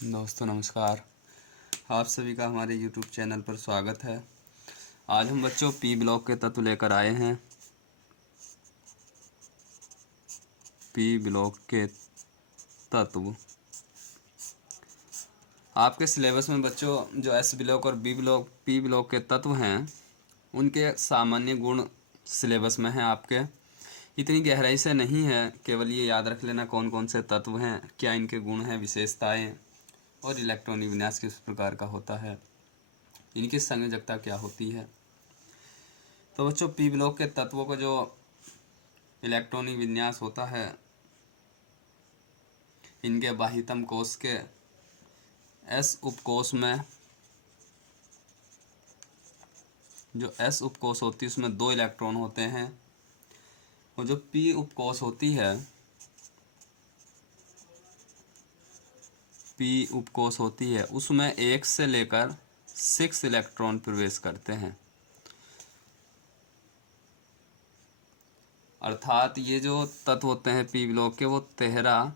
दोस्तों नमस्कार। आप सभी का हमारे YouTube चैनल पर स्वागत है। आज हम बच्चों पी ब्लॉक के तत्व लेकर आए हैं। पी ब्लॉक के तत्व आपके सिलेबस में बच्चों जो एस ब्लॉक और पी ब्लॉक के तत्व हैं उनके सामान्य गुण सिलेबस में हैं आपके। इतनी गहराई से नहीं है, केवल ये याद रख लेना कौन कौन से तत्व हैं, क्या इनके गुण हैं, विशेषताएं और इलेक्ट्रॉनिक विन्यास किस प्रकार का होता है, इनकी संयोजकता क्या होती है। तो बच्चों पी ब्लॉक के तत्वों का जो इलेक्ट्रॉनिक विन्यास होता है, इनके बाह्यतम कोश के एस उपकोश में जो एस उपकोश होती है उसमें 2 इलेक्ट्रॉन होते हैं और जो पी उपकोश होती है उसमें 1 से लेकर 6 इलेक्ट्रॉन प्रवेश करते हैं। अर्थात ये जो तत्व होते हैं पी ब्लॉक के वो 13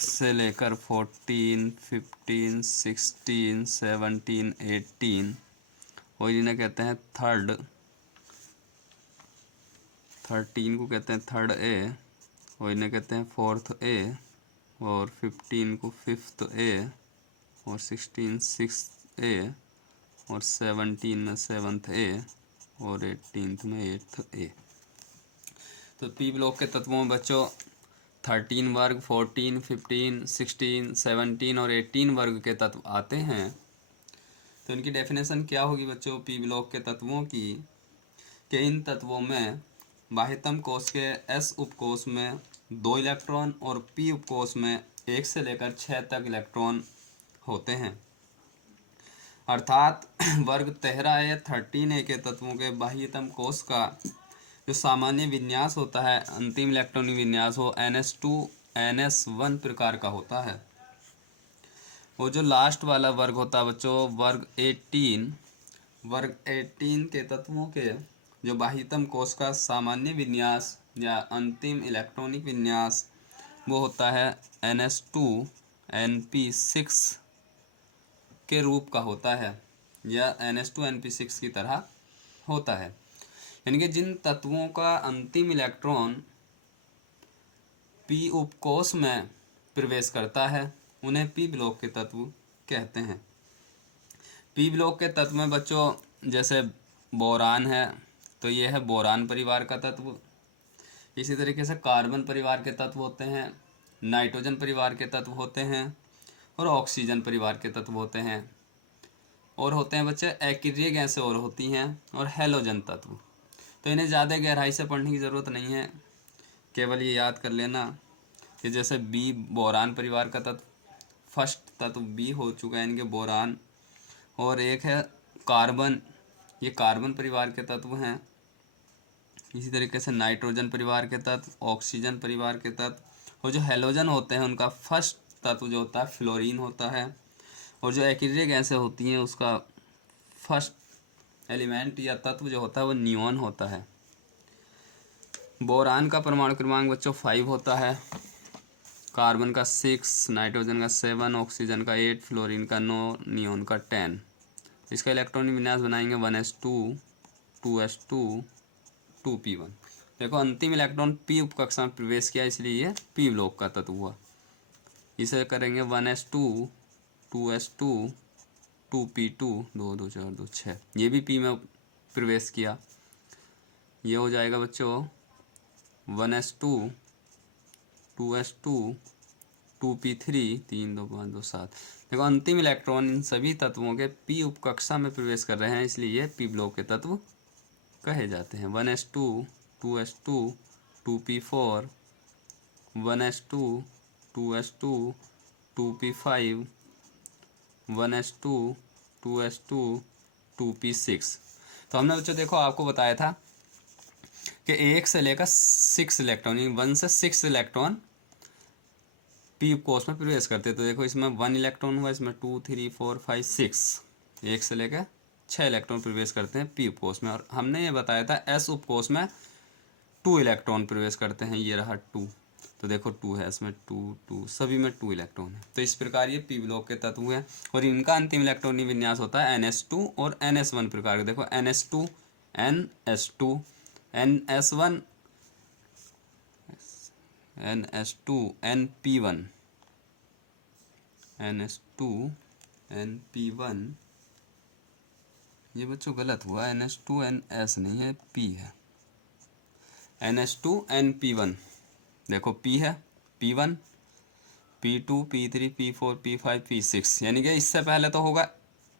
से लेकर 14, 15, 16, 17, 18 और इन्हें कहते हैं 13 को कहते हैं 3rd ए और इन्हें कहते हैं 4th ए और 15 को 5th ए और 16 6th ए और 17 में 7th ए और 18th में 8th ए। तो पी ब्लॉक के तत्वों में बच्चों 13 वर्ग, 14, 15, 16, 17 और 18 वर्ग के तत्व आते हैं। तो इनकी डेफिनेशन क्या होगी बच्चों पी ब्लॉक के तत्वों की, कि इन तत्वों में बाह्यतम कोश के एस उपकोश में 2 इलेक्ट्रॉन और पी उपकोश में 1 से लेकर 6 तक इलेक्ट्रॉन होते हैं। अर्थात वर्ग 13 या 13 के तत्वों के बाह्यतम कोश का जो सामान्य विन्यास होता है, अंतिम इलेक्ट्रॉनिक विन्यास हो NS2 NS1 प्रकार का होता है। वो जो लास्ट वाला वर्ग होता है बच्चों वर्ग 18 के तत्वों के जो बाह्यतम कोश का सामान्य विन्यास या अंतिम इलेक्ट्रॉनिक विन्यास वो होता है NS2 NP6 के रूप का होता है या NS2 NP6 की तरह होता है। यानी कि जिन तत्वों का अंतिम इलेक्ट्रॉन पी उपकोश में प्रवेश करता है उन्हें पी ब्लॉक के तत्व कहते हैं। पी ब्लॉक के तत्व में बच्चों जैसे बोरान है तो ये है बोरान परिवार का तत्व। इसी तरीके से कार्बन परिवार के तत्व होते हैं, नाइट्रोजन परिवार के तत्व होते हैं और ऑक्सीजन परिवार के तत्व होते हैं। और होते हैं बच्चे एक्रिय गैसें और होती हैं और हैलोजन तत्व। तो इन्हें ज़्यादा गहराई से पढ़ने की ज़रूरत नहीं है, केवल ये याद कर लेना कि जैसे बी बोरान परिवार का तत्व, फर्स्ट तत्व बी हो चुका है इनके बोरान, और एक है कार्बन, ये कार्बन परिवार के तत्व हैं। इसी तरीके से नाइट्रोजन परिवार के तत्व, ऑक्सीजन परिवार के तत्व और जो हैलोजन होते हैं उनका फर्स्ट तत्व जो होता है फ्लोरीन होता है और जो एक्रिय गैसें होती हैं उसका फर्स्ट एलिमेंट या तत्व जो होता है वो नियॉन होता है। बोरान का परमाणु क्रमांक बच्चों 5 होता है, कार्बन का 6, नाइट्रोजन का 7, ऑक्सीजन का 8, फ्लोरीन का 9, नियॉन का 10। इसका इलेक्ट्रॉनिक विन्यास बनाएंगे 1s2 2s2 2p1। देखो अंतिम इलेक्ट्रॉन पी उपकक्षा में प्रवेश किया इसलिए ये पी ब्लॉक का तत्व हुआ। इसे करेंगे 1s2 2s2 2p2 2 2 4 2 6, ये भी पी में प्रवेश किया। ये हो जाएगा बच्चों 1s2 2s2 2p3 3 2 5 2 7। देखो अंतिम इलेक्ट्रॉन इन सभी तत्वों के पी उपकक्षा में प्रवेश कर रहे हैं इसलिए ये पी ब्लॉक के तत्व कहे जाते हैं। 1s2 2s2 2p4 1s2 2s2 2p5 1s2 2s2 2p6। तो हमने बच्चों देखो आपको बताया था कि 1 से लेकर 6 इलेक्ट्रॉन, 1 से 6 इलेक्ट्रॉन पी कोश में प्रवेश करते। तो देखो इसमें 1 इलेक्ट्रॉन हुआ, इसमें 2 3 4 5 6, 1 से लेकर 6 इलेक्ट्रॉन प्रवेश करते हैं पी उपकोश में। और हमने ये बताया था एस उपकोश में 2 इलेक्ट्रॉन प्रवेश करते हैं, ये रहा 2। तो देखो 2 है इसमें, 2 सभी में 2 इलेक्ट्रॉन है। तो इस प्रकार ये पी ब्लॉक के तत्व हैं और इनका अंतिम इलेक्ट्रॉनिक विन्यास होता है NS2 और NS1 प्रकार के। देखो NS2 NS2 NS1 NS2 NP1 NS2 NP1, ये बच्चों गलत हुआ, NS2 NS नहीं है, P है। NS2 NP1, देखो P है, P1 P2 P3 P4 P5 P6, यानी कि इससे पहले तो होगा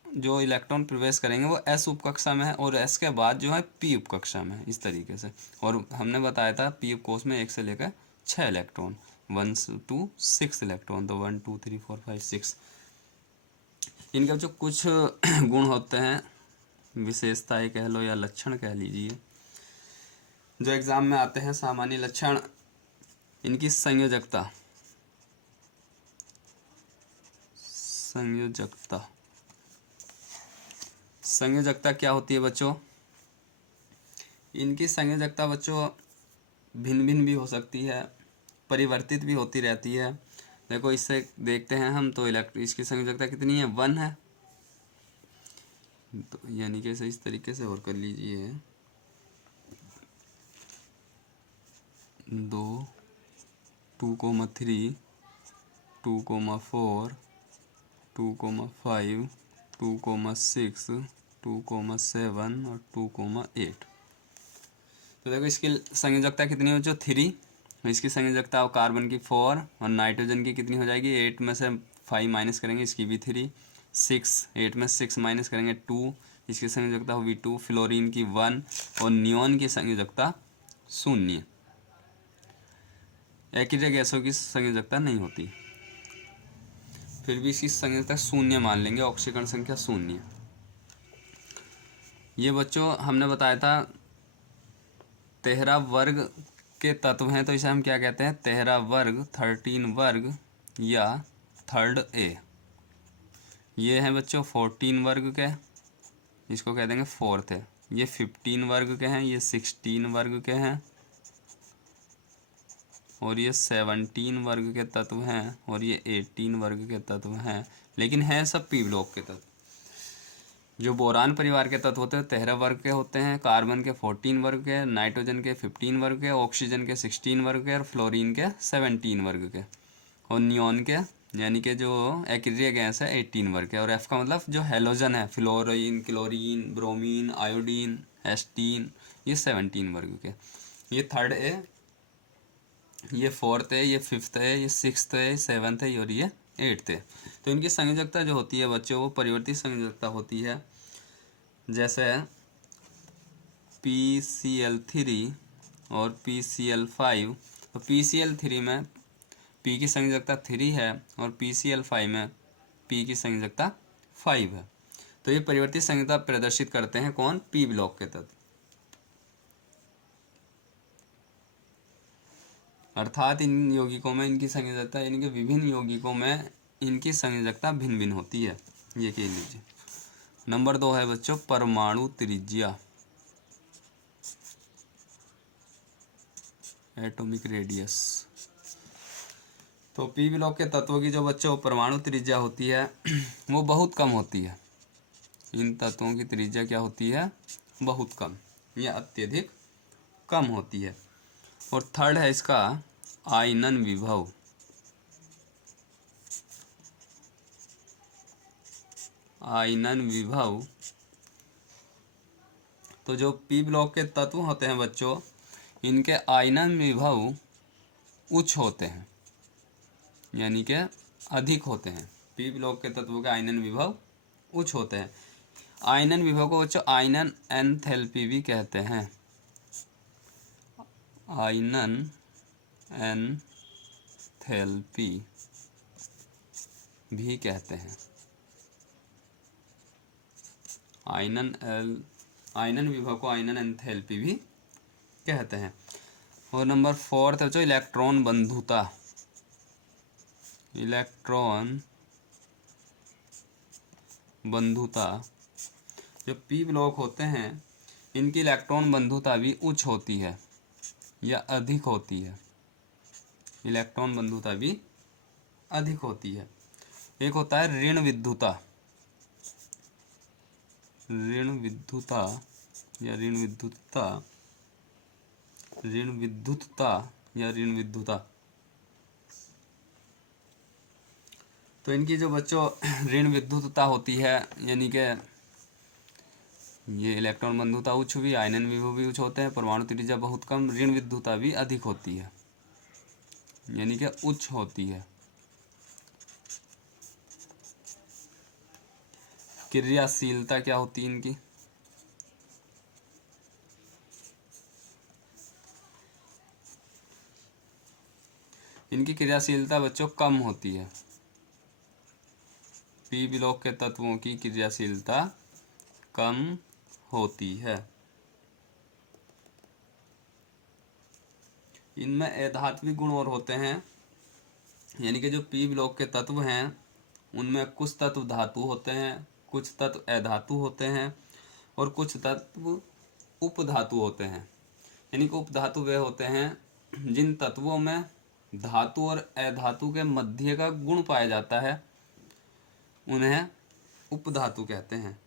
जो इलेक्ट्रॉन प्रवेश करेंगे वो S उपकक्षा में है और S के बाद जो है P उपकक्षा में है, इस तरीके से। और हमने बताया था P उपकोष में 1 से लेकर 6 इलेक्ट्रॉन, 1 to 6 इलेक्ट्रॉन, तो 1 2 3 4 5 6। इनके जो कुछ गुण होते हैं, विशेषताएं कह लो या लक्षण कह लीजिए, जो एग्जाम में आते हैं। सामान्य लक्षण, इनकी संयोजकता, संयोजकता क्या होती है बच्चों? इनकी संयोजकता बच्चों भिन्न भिन्न भी हो सकती है, परिवर्तित भी होती रहती है। देखो इससे देखते हैं हम, तो इसकी संयोजकता कितनी है? 1 है। तो यानी कि इसे इस तरीके से और कर लीजिए, 2 2,3 2,4 2,5 2,6 2,7 और 2,8। तो देखो इसकी संयोजकता कितनी हो? जो 3, इसकी संयोजकता हो कार्बन की 4 और नाइट्रोजन की कितनी हो जाएगी? 8 में से 5 माइनस करेंगे, इसकी भी 3, 6, 8 में 6 माइनस करेंगे 2, इसकी संयोजकता होगी 2, फ्लोरीन की 1 और नियॉन की संयोजकता 0। एक्रिय गैसों की संयोजकता नहीं होती, फिर भी इसकी संयोजकता 0 मान लेंगे, ऑक्सीकरण संख्या 0। ये बच्चों हमने बताया था 13 वर्ग के तत्व हैं, तो इसे हम क्या कहते हैं? 13 वर्ग, 13 वर्ग या थर्ड ए। ये हैं बच्चों 14 वर्ग के, इसको कह देंगे फोर्थ है। ये 15 वर्ग के हैं, ये 16 वर्ग के हैं और ये 17 वर्ग के तत्व हैं और ये 18 वर्ग के तत्व हैं, लेकिन हैं सब पी ब्लॉक के तत्व। जो बोरान परिवार के तत्व होते हैं 13 वर्ग के होते हैं, कार्बन के 14 वर्ग के, नाइट्रोजन के 15 वर्ग के, ऑक्सीजन के 16 वर्ग के और फ्लोरीन के 17 वर्ग के, और नियॉन के यानी कि जो एक्रिय गैस है 18 वर्ग के। और एफ का मतलब जो हेलोजन है, फ्लोरीन, क्लोरीन, ब्रोमीन, आयोडीन, एस्टीन, ये 17 वर्ग के। ये थर्ड है, ये फोर्थ है, ये फिफ्थ है, ये सिक्स्थ है, ये सेवन्थ है और ये एट्थ है। तो इनकी संयोजकता जो होती है बच्चों वो परिवर्तित संयोजकता होती है। जैसे PCl3 और PCl5, तो PCl3 में P की संयोजकता 3 है और PCl5 में P की संयोजकता 5 है। तो ये परिवर्तित संयोजकता प्रदर्शित करते हैं कौन? P ब्लॉक के तत्व। अर्थात इन यौगिकों में इनकी संयोजकता, यानी कि विभिन्न यौगिकों में इनकी संयोजकता भिन्न भिन्न होती है। ये कह लीजिए। नंबर 2 है बच्चों परमाणु त्रिज्या, एटॉमिक रेडियस। तो पी ब्लॉक के तत्वों की जो बच्चों परमाणु त्रिज्या होती है वो बहुत कम होती है। इन तत्वों की त्रिज्या क्या होती है? बहुत कम या अत्यधिक कम होती है। और थर्ड है इसका आयनन विभव। आयनन विभव, तो जो पी ब्लॉक के तत्व होते हैं बच्चों, इनके आयनन विभव उच्च होते हैं, यानी कि अधिक होते हैं। पी ब्लॉक के तत्वों के आयनन विभव उच्च होते हैं। आयनन विभव को बच्चों आयनन एंथैल्पी भी कहते हैं। आयनन एंथैल्पी भी कहते हैं। आयनन विभव को आयनन एंथैल्पी भी कहते हैं। और नंबर 4 है जो इलेक्ट्रॉन बंधुता। इलेक्ट्रॉन बंधुता, जो पी ब्लॉक होते हैं इनकी इलेक्ट्रॉन बंधुता भी उच्च होती है या अधिक होती है, इलेक्ट्रॉन बंधुता भी अधिक होती है। एक होता है ऋण विद्युता, ऋण विद्युता या ऋण विद्युतता, ऋण विद्युतता या ऋण विद्युता। तो इनकी जो बच्चों ऋण विद्युतता होती है, यानी कि ये इलेक्ट्रॉन बंधुता उच्च भी, आयनन विभव भी उच्च होते हैं, परमाणु त्रिज्या बहुत कम, ऋण विद्युतता भी अधिक होती है, यानी कि उच्च होती है। क्रियाशीलता क्या होती है इनकी? इनकी क्रियाशीलता बच्चों कम होती है। पी ब्लॉक के तत्वों की क्रियाशीलता कम होती है। इनमें अधात्विक गुण और होते हैं, यानी कि जो पी ब्लॉक के तत्व हैं उनमें कुछ तत्व धातु होते हैं, कुछ तत्व अधातु होते हैं और कुछ तत्व उपधातु होते हैं। यानी कि उपधातु वे होते हैं जिन तत्वों में धातु और अधातु के मध्य का गुण पाया जाता है, उन्हें उपधातु कहते हैं।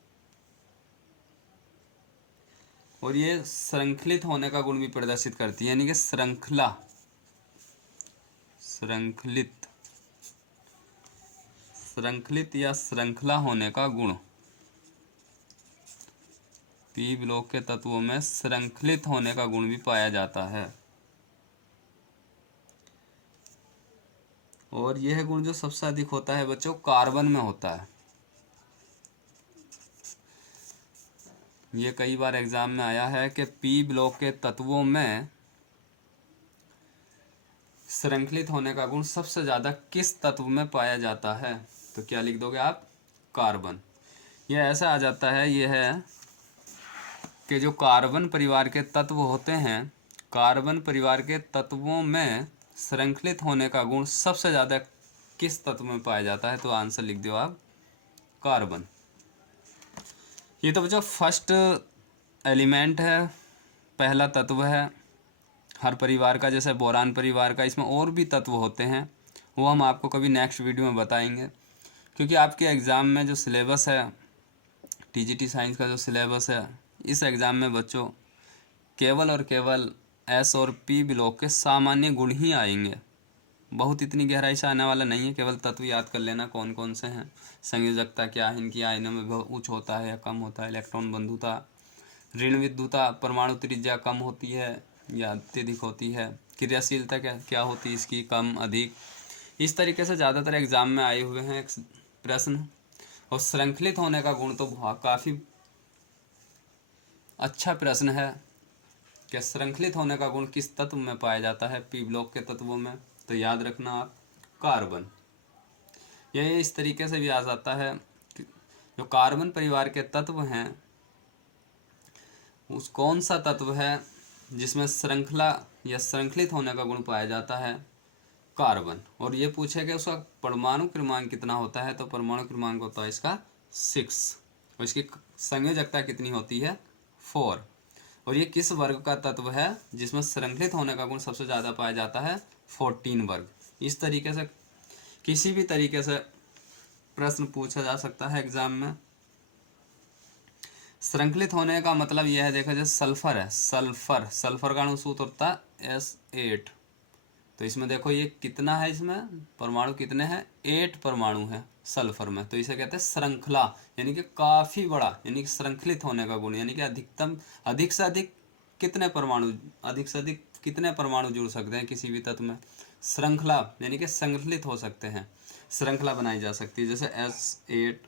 और ये श्रृंखलित होने का गुण भी प्रदर्शित करती है, यानी कि श्रृंखलित या श्रृंखला होने का गुण। पी ब्लॉक के तत्वों में श्रृंखलित होने का गुण भी पाया जाता है। और यह गुण जो सबसे अधिक होता है बच्चों कार्बन में होता है। ये कई बार एग्जाम में आया है कि पी ब्लॉक के तत्वों में श्रृंखलित होने का गुण सबसे ज़्यादा किस तत्व में पाया जाता है? तो क्या लिख दोगे आप? कार्बन। यह ऐसा आ जाता है, यह है कि जो कार्बन परिवार के तत्व होते हैं, कार्बन परिवार के तत्वों में श्रृंखलित होने का गुण सबसे ज़्यादा किस तत्व में पाया जाता है? तो आंसर लिख दो आप, कार्बन। ये तो बच्चों फर्स्ट एलिमेंट है, पहला तत्व है हर परिवार का। जैसे बोरान परिवार का, इसमें और भी तत्व होते हैं, वो हम आपको कभी नेक्स्ट वीडियो में बताएंगे। क्योंकि आपके एग्ज़ाम में जो सिलेबस है, टीजीटी साइंस का जो सिलेबस है, इस एग्ज़ाम में बच्चों केवल और केवल एस और पी ब्लॉक के सामान्य गुण ही आएंगे। बहुत इतनी गहराई से आने वाला नहीं है, केवल तत्व याद कर लेना कौन कौन से हैं, संयोजकता क्या है इनकी, आयनों में उच्च होता है या कम होता है, इलेक्ट्रॉन बंधुता, ऋण विद्युतता, परमाणु त्रिज्या कम होती है या अत्यधिक होती है, क्रियाशीलता क्या होती है इसकी, कम अधिक। इस तरीके से ज़्यादातर एग्जाम में आए हुए हैं प्रश्न। और श्रृंखलित होने का गुण तो काफ़ी अच्छा प्रश्न है कि श्रृंखलित होने का गुण किस तत्व में पाया जाता है पी ब्लॉक के तत्वों में? तो याद रखना आप, कार्बन। यह इस तरीके से भी आ जाता है कि जो कार्बन परिवार के तत्व हैं, उस कौन सा तत्व है जिसमें श्रृंखला या श्रृंखलित होने का गुण पाया जाता है? कार्बन। और ये पूछे कि उसका परमाणु क्रमांक कितना होता है? तो परमाणु क्रमांक होता है इसका 6 और इसकी संयोजकता कितनी होती है? 4। और ये किस वर्ग का तत्व है जिसमें श्रृंखलित होने का गुण सबसे ज़्यादा पाया जाता है? 14 वर्ग। इस तरीके से किसी भी तरीके से प्रश्न पूछा जा सकता है एग्जाम में। श्रृंखलित होने का मतलब यह है, देखो जैसे सल्फर है, सल्फर का अणु सूत्र होता है S8। तो इसमें देखो ये कितना है, इसमें परमाणु कितने हैं? 8 परमाणु है सल्फर में। तो इसे कहते हैं श्रृंखला, यानी कि काफ़ी बड़ा, यानी कि श्रृंखलित होने का गुण, यानी कि अधिक से अधिक कितने परमाणु जुड़ सकते हैं किसी भी तत्व में? श्रृंखला, यानी कि संगठित हो सकते हैं, श्रृंखला बनाई जा सकती है। जैसे S8।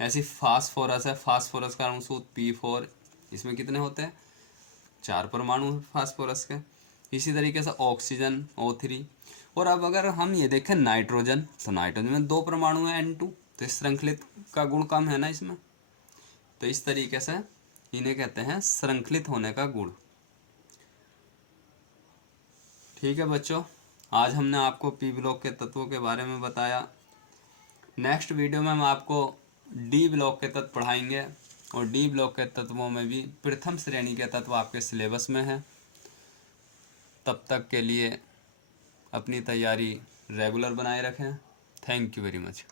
ऐसी फास्फोरस है, फास्फोरस का अणु सूत्र P4। इसमें कितने होते हैं? 4 परमाणु फास्फोरस के। इसी तरीके से ऑक्सीजन O3। और अब अगर हम ये देखें नाइट्रोजन, तो नाइट्रोजन में 2 परमाणु हैं N2। तो श्रृंखलित का गुण कम है ना इसमें। तो इस तरीके से इन्हें कहते हैं श्रृंखलित होने का गुण। ठीक है बच्चों, आज हमने आपको पी ब्लॉक के तत्वों के बारे में बताया। नेक्स्ट वीडियो में हम आपको डी ब्लॉक के तत्व पढ़ाएंगे और डी ब्लॉक के तत्वों में भी प्रथम श्रेणी के तत्व आपके सिलेबस में हैं। तब तक के लिए अपनी तैयारी रेगुलर बनाए रखें। Thank you very much.